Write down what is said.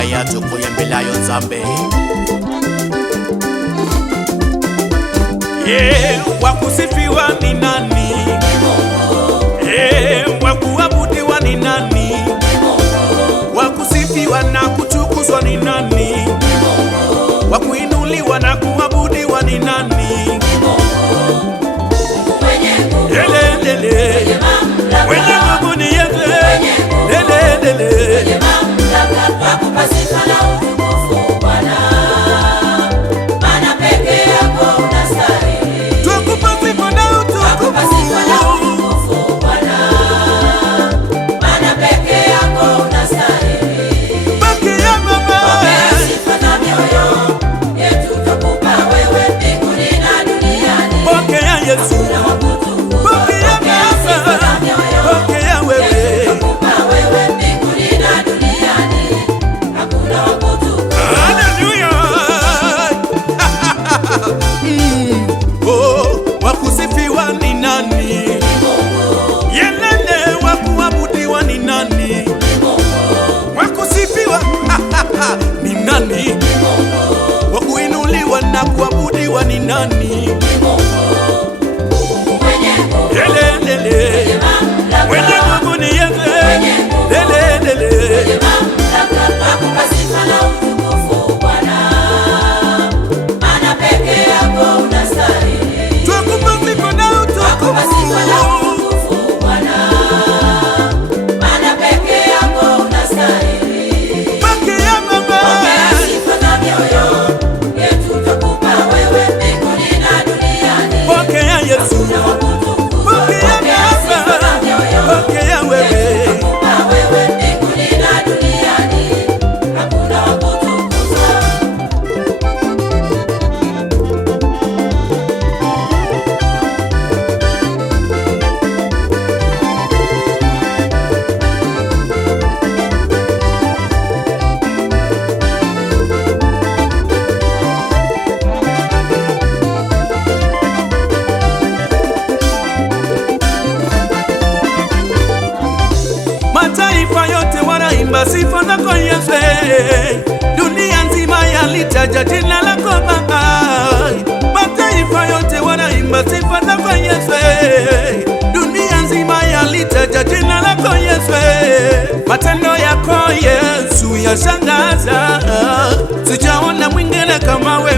kwaya tukuyembelayo Nzambe. Wakusifiwa ni nani? Wakuabudiwa ni nani? Wakusifiwa na kutukuzwa ni nani? Wakuinuliwa na kuabudiwa ni nani? Mwenye nguvu ni yeye. Wakupa sifa na utukufu Bwana, maana peke yako unastahili. Twakupa sifa na utukufu Bwana, maana peke yako unastahili. Peke ya Baba. Pokea sifa na mioyo yetu twakupa wewe mbinguni na duniani. Pokea Yesu. Pokea Baba. Pokea wewe. Twakupa wewe mbinguni na duniani. Hakuna wa kutukuza. Hallelujah. Wakusifiwa ni nani? Yelele, wakuabudiwa ni nani? Wakusifiwa ni nani? Wakuinuliwa na kuabudiwa ni nani? Yelele, mwenye nguvu ni yeye. Yelele, Wakupa sifa na utukufu Bwana, maana peke yako unastahili. twakupa sifa na Wakupa sifa na utukufu. utukufu Bwana, maana peke yako unastahili. Peke ya Baba. Pokea sifa na mioyo yetu twakupa wewe mbinguni na duniani. Pokea Yesu. Hakuna wa kutukuza. Pokea Pokea sifa na Baba. mioyo Pokea wewe. yetu twakupa wewe mbinguni na duniani. Hakuna wa kutukuza. Mataifa yote wanaimba sifa zako Yesu. Dunia nzima yalitaja jina lako Baba. Mataifa yote wanaimba sifa zako Yesu. Dunia nzima yalitaja jina lako Yesu. Matendo yako Yesu yashangaza. Sijaona mwingine kama wewe.